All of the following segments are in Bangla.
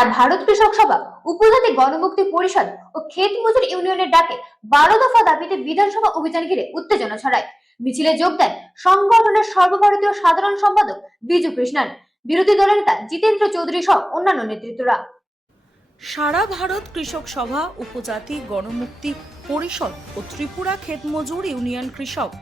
সারা ভারত কৃষক সভা, উপজাতি গণমুক্তি পরিষদ ও ক্ষেত মজুর ইউনিয়নের ডাকে 12 দফা দাবিতে বিধানসভা অভিযান ঘিরে উত্তেজনা ছড়ায়। মিছিলে যোগ দেন সংগঠনের সর্বভারতীয় সাধারণ সম্পাদক বিজু কৃষ্ণন, বিরোধী দলের নেতা জিতেন্দ্র চৌধুরী সহ অন্যান্য নেতৃত্বরা। সারা ভারত কৃষক সভা, উপজাতি গণমুক্তি পরিষদ ও ত্রিপুরা ক্ষেত মজুর ইউনিয়ন কৃষক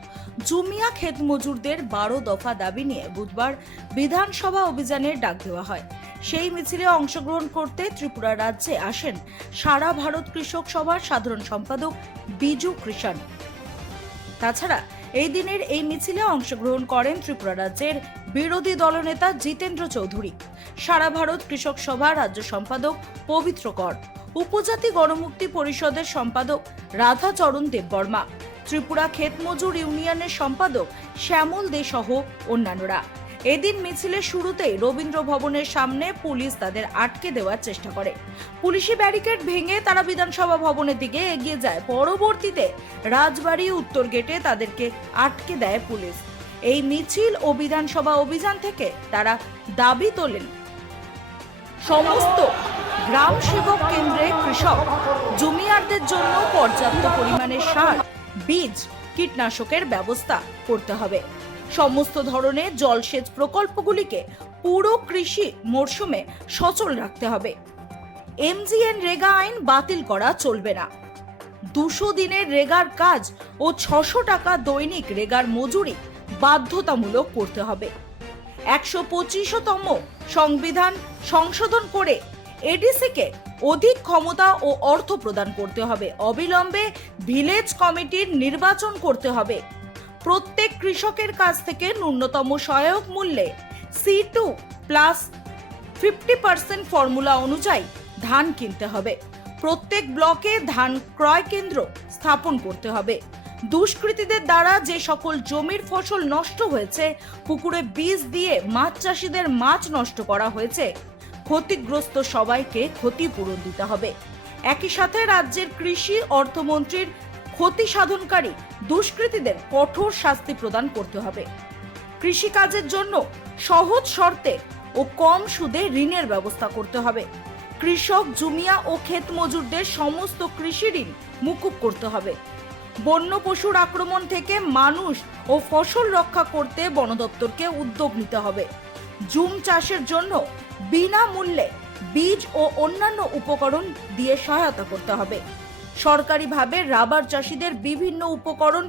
জুমিয়া ক্ষেত মজুরদের 12 দফা দাবি নিয়ে বুধবার বিধানসভা অভিযানের ডাক দেওয়া হয়। সেই মিছিলে অংশগ্রহণ করতে ত্রিপুরা রাজ্যে আসেন সারা ভারত কৃষক সভার সাধারণ সম্পাদক বিজু কৃষ্ণন। তাছাড়া এই দিনের এই মিছিলে অংশগ্রহণ করেন ত্রিপুরা রাজ্যের বিরোধী দলনেতা জিতেন্দ্র চৌধুরী, সারা ভারত কৃষক সভা রাজ্য সম্পাদক পবিত্র কর, উপজাতি গণমুক্তি পরিষদের সম্পাদক রাধাচরণ দেববর্মা, ত্রিপুরা ক্ষেত মজুর ইউনিয়নের সম্পাদক শ্যামল দে সহ অন্যান্যরা। এদিন মিছিলের শুরুতেই রবীন্দ্র ভবনের সামনে পুলিশ তাদের আটকে দেওয়ার চেষ্টা করে। পুলিশি ব্যারিকেড ভেঙে তারা বিধানসভা ভবনের দিকে এগিয়ে যায়। পরবর্তীতে রাজবাড়ী উত্তর গেটে তাদেরকে আটকে দেয় পুলিশ। এই মিছিল ও বিধানসভা অভিযান থেকে তারা দাবি তোলেন সমস্ত গ্রাম সেবক কেন্দ্রে কৃষক জমিদারদের জন্য পর্যাপ্ত পরিমাণে সার, বীজ, কীটনাশকের ব্যবস্থা করতে হবে। সমস্ত ধরনের জলসেচ প্রকল্পগুলিকে পুরো কৃষি মরশুমে সচল রাখতে হবে। এমজিএন রেগা আইন বাতিল করা চলবে না। 200 দিনের রেগার কাজ ও 600 টাকা দৈনিক রেগার মজুরি বাধ্যতামূলক করতে হবে। 125তম সংবিধান সংশোধন করে এডিসিকে অধিক ক্ষমতা ও অর্থ প্রদান করতে হবে। অবিলম্বে ভিলেজ কমিটির নির্বাচন করতে হবে। প্রত্যেক কৃষকের কাছ থেকে ন্যূনতম সহায়ক মূল্যে C2+50% ফর্মুলা অনুযায়ী ধান কিনতে হবে। প্রত্যেক ব্লকে ধান ক্রয় কেন্দ্র স্থাপন করতে হবে। দুষ্কৃতীদের দ্বারা যে সকল জমির ফসল নষ্ট হয়েছে, পুকুরে বীজ দিয়ে মাছ চাষিদের মাছ নষ্ট করা হয়েছে, ক্ষতিগ্রস্ত সবাইকে ক্ষতিপূরণ দিতে হবে। একই সাথে রাজ্যের কৃষি অর্থমন্ত্রীর ক্ষতি সাধনকারী দুষ্কৃতীদের কঠোর শাস্তি প্রদান করতে হবে। কৃষিকাজের জন্য সহজ শর্তে ও কম সুদে ঋণের ব্যবস্থা করতে হবে। কৃষক, জুমিয়া ও ক্ষেত মজুরদের সমস্ত কৃষি ঋণ মুকুব করতে হবে। বন্য পশুর আক্রমণ থেকে মানুষ ও ফসল রক্ষা করতে বন দপ্তরকে উদ্যোগ নিতে হবে। জুম চাষের জন্য বিনামূল্যে বীজ ও অন্যান্য উপকরণ দিয়ে সহায়তা করতে হবে। সরকারিভাবে রাবার চাষিদের বিভিন্ন উপকরণ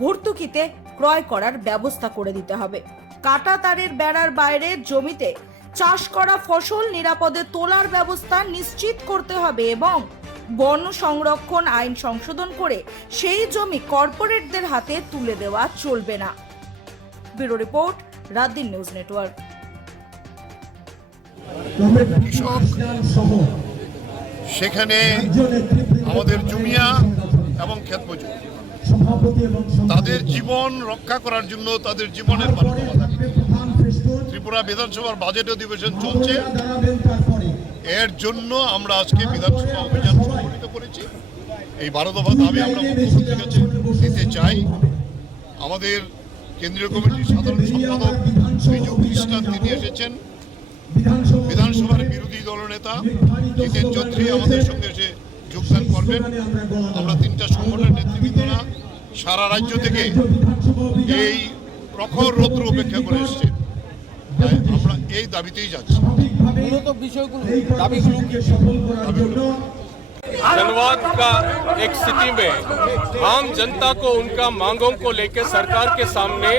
ভর্তুকিতে ক্রয় করার ব্যবস্থা করে দিতে হবে। কাটা তারের বেড়ার বাইরে জমিতে চাষ করা ফসল নিরাপদে তোলার ব্যবস্থা নিশ্চিত করতে হবে এবং বন সংরক্ষণ আইন সংশোধন করে সেই জমি কর্পোরেটদের হাতে তুলে দেওয়া চলবে না। Bureau report, রাতদিন news network. সেখানে আমাদের জুমিয়া এবং ক্ষেত মজুর তাদের জীবন রক্ষা করার জন্য তাদের জীবনের ত্রিপুরা বিধানসভার বাজেট অধিবেশন চলছে। এর জন্য আমরা আজকে বিধানসভা অভিযান সংগঠিত করেছি। এই 12 দফা দাবি আমরা মুখ্যমন্ত্রীর কাছে দিতে চাই। আমাদের কেন্দ্রীয় কমিটির সাধারণ সম্পাদক বিজু কৃষ্ণন তিনি এসেছেন। বিধানসভার বিরোধী দলনেতা জিতেন্দ্র চৌধুরী আমাদের সঙ্গে এসে যোগদান করবেন। আমরা 3টা সংগঠনের নেতৃবৃন্দরা সারা রাজ্য থেকে এই প্রখর রৌদ্র উপেক্ষা করে এসছে। আমরা এই দাবিতেই যাচ্ছি। धन्यवाद का एक स्थिति में आम जनता को उनका मांगों को लेकर सरकार के सामने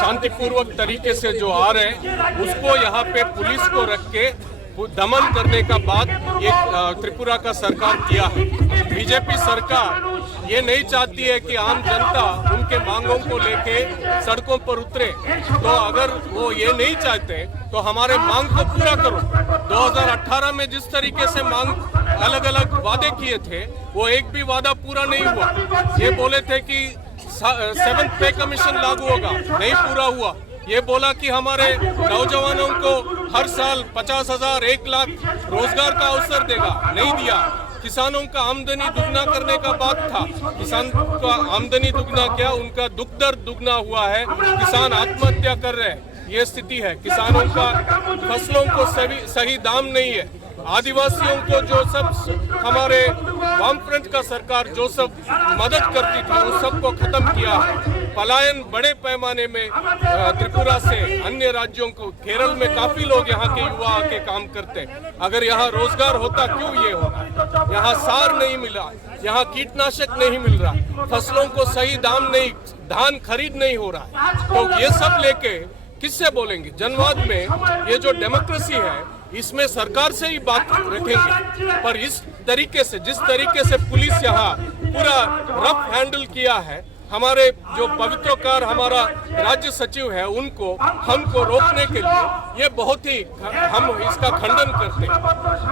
शांतिपूर्वक तरीके से जो आ रहे हैं उसको यहाँ पे पुलिस को रख के दमन करने का बात ये त्रिपुरा का सरकार किया है। बीजेपी सरकार ये नहीं चाहती है कि आम जनता उनके मांगों को लेके सड़कों पर उतरे। तो अगर वो ये नहीं चाहते तो हमारे मांग को पूरा करो। 2018 में जिस तरीके से मांग अलग अलग वादे किए थे वो एक भी वादा पूरा नहीं हुआ। ये बोले थे कि 7th पे कमीशन लागू होगा, नहीं पूरा हुआ। ये बोला कि हमारे नौजवानों को हर साल 50,000 1 लाख रोजगार का अवसर देगा, नहीं दिया। किसानों का आमदनी दुगना करने का बात था, किसान का आमदनी दुगना क्या, उनका दुख दर्द दुगना हुआ है। किसान आत्महत्या कर रहे हैं, ये स्थिति है। किसानों का फसलों को सही दाम नहीं है। आदिवासियों को जो सब हमारे वामफ्रंट का सरकार जो सब मदद करती थी उस सबको खत्म किया है। पलायन बड़े पैमाने में त्रिपुरा से अन्य राज्यों को, केरल में काफी लोग यहाँ के युवा आके काम करते हैं। अगर यहाँ रोजगार होता क्यों ये होना? यहाँ सार नहीं मिला, यहाँ कीटनाशक नहीं मिल रहा, फसलों को सही दाम नहीं, धान खरीद नहीं हो रहा है। तो ये सब लेके किससे बोलेंगे? जनवाद में ये जो डेमोक्रेसी है इसमें सरकार से ही बात रखेंगे, पर इस तरीके से, जिस तरीके से पुलिस यहाँ पूरा रफ हैंडल किया है, हमारे जो पवित्रकार हमारा राज्य सचिव है उनको, हमको रोकने के लिए, ये बहुत ही हम इसका खंडन करते हैं।